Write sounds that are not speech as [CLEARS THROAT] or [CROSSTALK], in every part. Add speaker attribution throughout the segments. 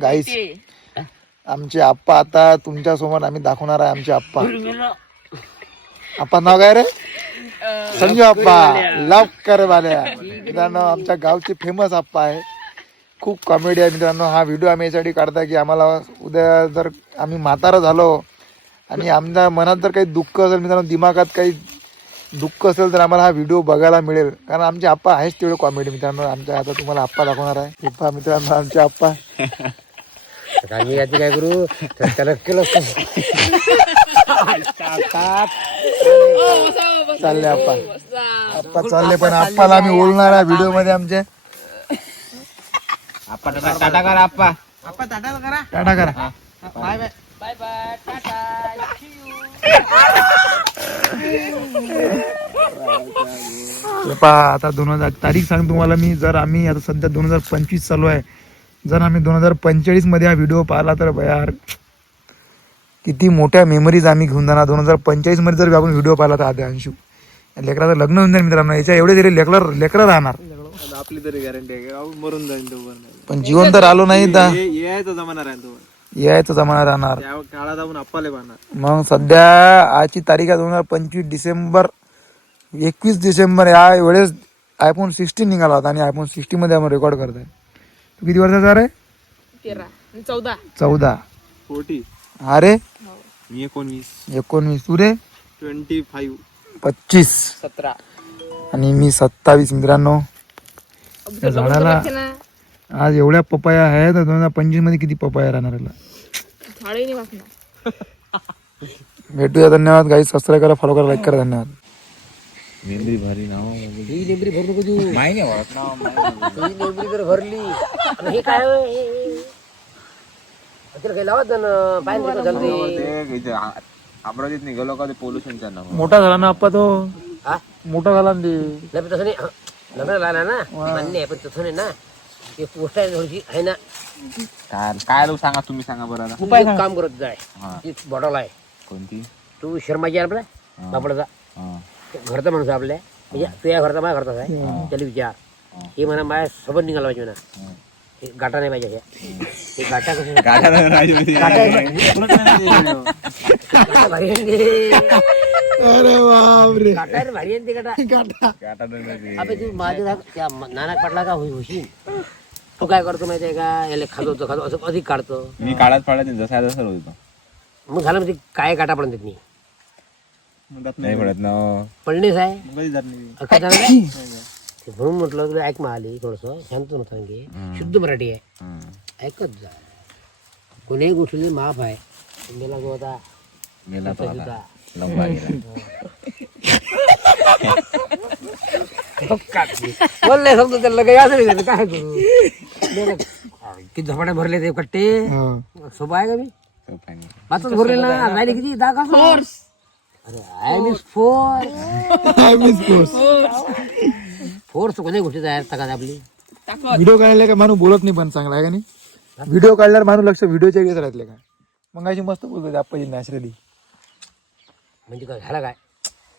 Speaker 1: गाईस [CLEARS THROAT] आमचे आप्पा आता तुमच्यासमोर आम्ही दाखवणार आहे आमचे आप्पा. [CLEARS THROAT] आप्पा नाव काय रे? संजू आप्पा. लव कर वाल्या. मित्रांनो आमच्या गावचे फेमस आप्पा आहे. खूप कॉमेडी आहे मित्रांनो. हा व्हिडिओ आम्ही यासाठी काढता की आम्हाला उद्या जर आम्ही म्हातारा झालो आणि आमच्या मनात जर काही दुःख असेल मित्रांनो दिमागात काही दुःख असेल तर आम्हाला हा व्हिडिओ बघायला मिळेल. कारण आमचे आप्पा आहेच तेवढे कॉमेडी मित्रांनो. आमच्या आता तुम्हाला आप्पा दाखवणार आहे. हे पहा मित्रांनो आमचे आप्पा.
Speaker 2: आम्ही याची काय करू? त्याला केलं
Speaker 1: चालले आप्पा. आप्पा चालले पण आप्पाला आम्ही ओळणार आहे व्हिडिओमध्ये आमचे.
Speaker 3: टाटा करा आप्पा.
Speaker 1: टाटा करा. हे [LAUGHS] पहा आता दोन हजार तारीख सांग तुम्हाला मी. जर आम्ही आता सध्या दोन हजार पंचवीस चालू आहे जर आम्ही दोन हजार पंचेचाळीसमध्ये हा व्हिडिओ पाहिला तर यार किती मोठ्या मेमरीज आम्ही घेऊन जाणार. दोन हजार पंचेचाळीसमध्ये जर आपण व्हिडिओ पाहिला तर आद्या अंशू. लेकराचं लग्न होऊन जाईल मित्रांनो. याच्या एवढे तरी लेकर लेकरं राहणार.
Speaker 3: आपली तरी गॅरंटी आहे मरून जाईल पण
Speaker 1: जीवन तर आलो नाही तर
Speaker 3: यायचा जमाना राहील तो
Speaker 1: यायचं जमाना राहणार.
Speaker 3: त्या काळात आपण आप्पाले पाहणार.
Speaker 1: मग सध्या आजची तारीख आहे दोन हजार पंचवीस डिसेंबर एकवीस डिसेंबर या वेळेस आयफोन सिक्स्टीन निघाला होता आणि आयफोन सिक्स्टी मध्ये आपण रेकॉर्ड करतोय. तू किती वर्षाचा रे?
Speaker 4: तेरा चौदा.
Speaker 1: चौदा.
Speaker 3: फोर्टी.
Speaker 1: अरे
Speaker 3: मी एकोणवीस.
Speaker 1: एकोणवीस. तू रे?
Speaker 3: Twenty five.
Speaker 1: पच्चीस.
Speaker 4: सतरा.
Speaker 1: आणि मी सत्तावीस मित्रांनो. झाडाला आज एवढ्या पपाया आहेत तर दोन हजार पंचवीसमध्ये किती पपाया राहणार
Speaker 4: नाही
Speaker 1: भेटूया धन्यवाद. गाई सबस्क्राईब करा फॉलो करा लाईक करा धन्यवाद.
Speaker 2: ही लेबरी भरू नको देऊ. ही लेबरी जर भरली. आणि हे काय? हे- हे- त्याला. काही लावत जा ना
Speaker 3: अमरावतीत निघालो का ते पोल्युशनच्या नाव
Speaker 1: मोठा झाला ना आप्पा तो?
Speaker 2: हा?
Speaker 1: मोठा झाला ना ते.
Speaker 2: नाही तसं नाही. हं. लग्न ना. मान्य आहे पण तसं नाही ना. ते पोस्ट आहे थोडीशी आहे ना?
Speaker 3: काय काय लोक सांगा तुम्ही सांगा बरं आता.
Speaker 2: एक काम करत जाय
Speaker 3: हा.
Speaker 2: ती बॉटल आहे.
Speaker 3: कोणती?
Speaker 2: तू शर्माजी आहे आपला बापडाचा
Speaker 3: हा.
Speaker 2: घरचा माणूस आहे आपल्या. म्हणजे तुझ्या घरचा माझ्या घरचाच आहे. त्याला विचार. हे. म्हणा माझ्या सोबत निघाला पाहिजे म्हणा. हे. गाठा नाही पाहिजे अशा. हे. गाठा कसं [LAUGHS] गाठा भारी आहे ते.
Speaker 1: अरे बापरे.
Speaker 2: गाठा रे भारी आहे ते गाठा. अबे तू माझ्या धाक- त्या म- नाना पाटला का होई होशील. तू काय करतो माहितीये का? याला खाजवतो खाजवतो असं अधिक काढतो.
Speaker 3: मी काळात पाळत जसा जसं होतो
Speaker 2: मग झालं म्हणजे काय गाठा पडत नाही.
Speaker 3: नाही पडत ना.
Speaker 2: पडणेच आहे.
Speaker 3: कधी जात नाही.
Speaker 2: झालं? [COUGHS] ते म्हणून म्हटलं तुला ऐक माली थोडस शांत नव्हतं घे शुद्ध मराठी आहे. ऐकत जा. कोणीही गोष्टीने माफ आहे मेला जो होता
Speaker 3: गेला तो
Speaker 2: सुद्धा.
Speaker 3: आता. लंबा गेला. [LAUGHS]
Speaker 2: बोलले समजा त्याला काही असं नाही झालं, काय करू. किती झपाट्या भरले ते कट्टे सोपा आहे का मी. पाचच भरले ना राहिले किती दहा का फोर्स अरे आय मिस फोर्स फोर्स कोणत्या गोष्टीचा आहे तकात आपली
Speaker 1: व्हिडिओ काढले का माणूस बोलत नाही पण चांगला आहे का नाही? व्हिडिओ काढल्यावर माणूस लक्ष व्हिडिओच्या घेत राहतले का मग अशी मस्त बोलतो आप्पाजी नॅचरली
Speaker 2: म्हणजे काय झालं काय?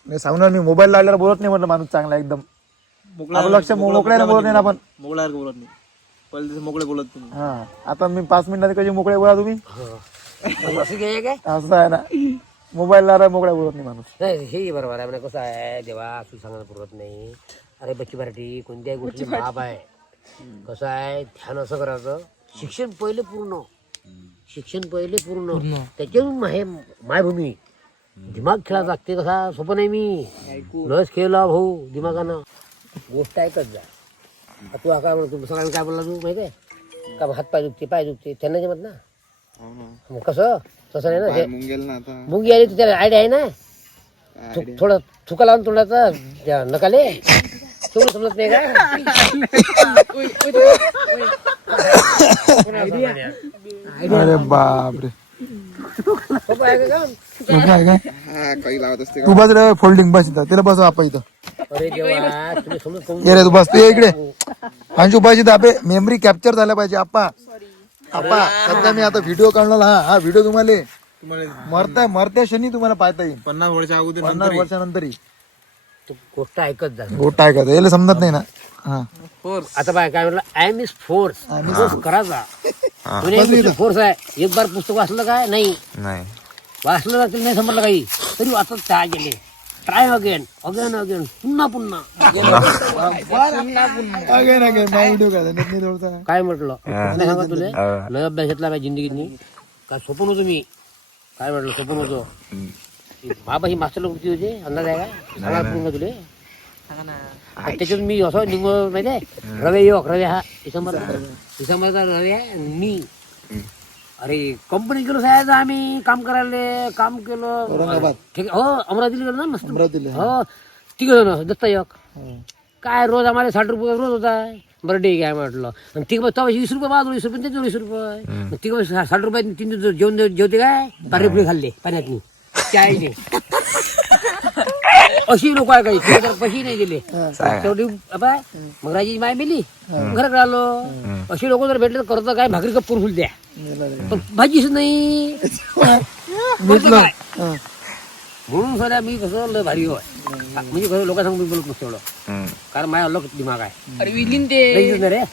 Speaker 1: नाही सांगणार मी मोबाईल लावल्यावर बोलत नाही म्हटलं माणूस चांगला एकदम. आपलं लक्ष मो- मोकळ्याने बोलत नाही ना आपण.
Speaker 3: मोकळ्यावर बोलत नाही. पहिले मोकळे बोलत तुम्ही
Speaker 1: हा. आता मी पाच मिनिटात कशी मोकळे बोला तुम्ही?
Speaker 2: असं काय
Speaker 1: असं आहे ना. मोबाईल मोकळ्या बोलत नाही माणूस.
Speaker 2: नाही हे बरोबर आहे. म्हणजे कसं आहे देवा तू सांगायला पुरत नाही. अरे बच्ची मराठी कोणत्याही गोष्टी बाप आहे. कसं आहे ध्यान असं करायचं. शिक्षण पहिले पूर्ण. शिक्षण पहिले पूर्ण. त्याच्यातून हे मायभूमी. दिमाग खेळायला लागते कसा सोपं नाही मी. लस खेळला भाऊ दिमागानं. गोष्ट ऐकत जा. तू काय म्हणतो सगळ्यांना काय बोलला तू माहिती आहे? का हात पाय दुखते पाय दुखते त्यांना जमत ना? मग कसं? तसं नाही ना ते
Speaker 3: मुंगेल ना आता.
Speaker 2: मुंगी आली तर त्याला आयडिया आहे ना? थु- थोडं थुका लावून तोंडाचा त्या नकाले. तुम्ही समजत नाही का?
Speaker 1: अरे बापरे.
Speaker 2: सोपं आहे का काम?
Speaker 1: सोपं आहे काय?
Speaker 3: हा काही लावत असते
Speaker 1: तू बस रे फोल्डिंग बस इथं. त्याला बस आपण इथं.
Speaker 2: अरे देवा तुम्ही समजत कोण
Speaker 1: ये रे तू बस. तू ये इकडे. अंशू बस इथं आपे मेमरी कॅप्चर झाल्या पाहिजे आप्पा. आप्पा सध्या मी आता व्हिडिओ काढला हा हा व्हिडिओ तुम्हाला मरत्या मरत्या क्षणी तुम्हाला पाहता येईल.
Speaker 3: पन्नास वर्षाच्या अगोदर
Speaker 1: पन्नास वर्षानंतरही.
Speaker 2: तू गोष्ट ऐकत जा.
Speaker 1: गोटा आहे का याला समजत नाही ना. हा.
Speaker 2: आता बाय काय म्हटलं I M is force force करायचा फोर्स आहे? एक बार पुस्तक वाचलं काय? नाही.
Speaker 3: नाही.
Speaker 2: वाचलं जातील नाही समजलं काही. तरी वाचत त्या गेले. ट्राय अगेन अगेन अगेन पुन्हा पुन्हा.
Speaker 1: अगेन अगेन माझा व्हिडिओ काय.
Speaker 2: काय म्हटलं? नाही सांगा तुले लय अभ्यास घेतला माझ्या जिंदगीतनी? काय सोपन होतो मी? काय म्हटलं सोपन होतो? बाबा ही मास्टर वृत्ती होती? अंदाज आहे काय सांगा पूर्ण तुले. त्याच्यात मी असं निघ माहिती आहे? रवे योग रवे हा. डिसेंबर डिसेंबरचा रवे आहे मी. अरे कंपनी गेलो साहेब आम्ही काम करायला काम केलं.
Speaker 1: औरंगाबाद.
Speaker 2: ठीक आहे. हो अमरावतीला गेलो ना मस्त.
Speaker 1: अमरावतीला.
Speaker 2: हो तिघ जण दत्ता योग
Speaker 1: हो.
Speaker 2: काय रोज आम्हाला साठ रुपये रोज होता. बरं ठीक आहे म्हटलं. आणि तिघ तेव्हा वीस रुपये बाद वीस रुपये त्याचे वीस रुपये. तिघ साठ रुपये तीन दिवस जेवण जेवते काय? पाणी पुढे खाल्ले पाण्यातनी. चायने [LAUGHS] अशी लोक आहे काही. तर पैसे नाही दिले शेवटी बाबा मग राजी माय मिली घराकडे आलो. अशी लोक जर भेटले तर करतं काय भाकरी कप करून फुल द्या. पण भाजीच नाही. करतं काय?
Speaker 1: हा.
Speaker 2: म्हणून सध्या मी कसं लय भारी होय म्हणजे कसं लोकांसंग मी बोलत नसतो एवढं. कारण माझ्या अलग दिमाग आहे.
Speaker 4: अरे विलीन ते.
Speaker 2: लई दिवस नाही रे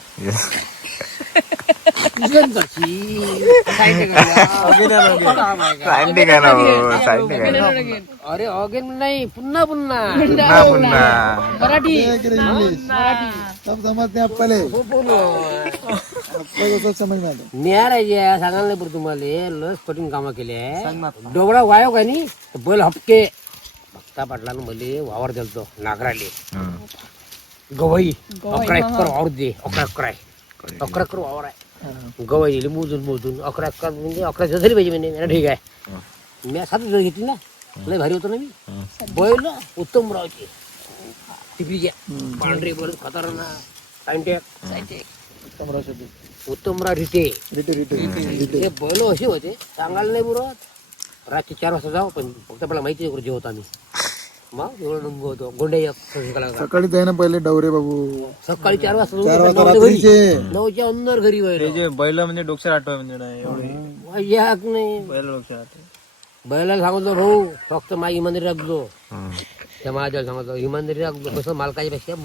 Speaker 2: तुझं कशी? सांगितलं का? अरे अगेन नाही पुन्हा पुन्हा. मराठी
Speaker 1: रे इंग्लिश सब समजते आपले
Speaker 2: हो, सांगायला नाही पण तुम्हाला. लस कठीण कामं केले डोबळा वायो का नाही? बैल हपके. भक्ता पाटलानं मले वावर दिलतो नागराले गवई. अकरा एकर वावर दे. अकरा अकरा अकरा एकर वावर आहे. गवई दिली मोजून मोजून. अकरा एकर म्हणजे अकरा झाली पाहिजे म्हणजे ठीक आहे. मी सात दिवस घेतली ना लय भारी होतो ना मी. बैल उत्तम रावचे टिपीच्या पांढरे बैल खतरनाक. सायंटेक.
Speaker 1: पंधरा शब्द.
Speaker 2: उत्तमराव रिटे
Speaker 1: रिटे रिटे रिटे
Speaker 2: बैल असे होते सांगायला नाही बुरत रात्री चार वाजता जाऊ पण फक्त मला माहिती आहे जेवतो आम्ही. मग एवढं डंग होतो. गोंडे
Speaker 1: सकाळी जाय ना पहिले डवरे बाबू
Speaker 2: सकाळी चार वाजता
Speaker 1: चार
Speaker 2: जाऊ,
Speaker 1: वाजता
Speaker 2: नऊच्या घरी.
Speaker 1: रात्रीचे
Speaker 2: नऊच्या अंदर घरी बैल.
Speaker 3: बैल म्हणजे डोक्यात आठवय म्हणजे नाही एवढे.
Speaker 2: याक नाही.
Speaker 3: बैल
Speaker 2: बैलाला सांगतो भाऊ फक्त माझी इमानदारी राखलो त्या माझ्या सांगतो इमानदारी राखलो कसं मालकाच्या पेक्षा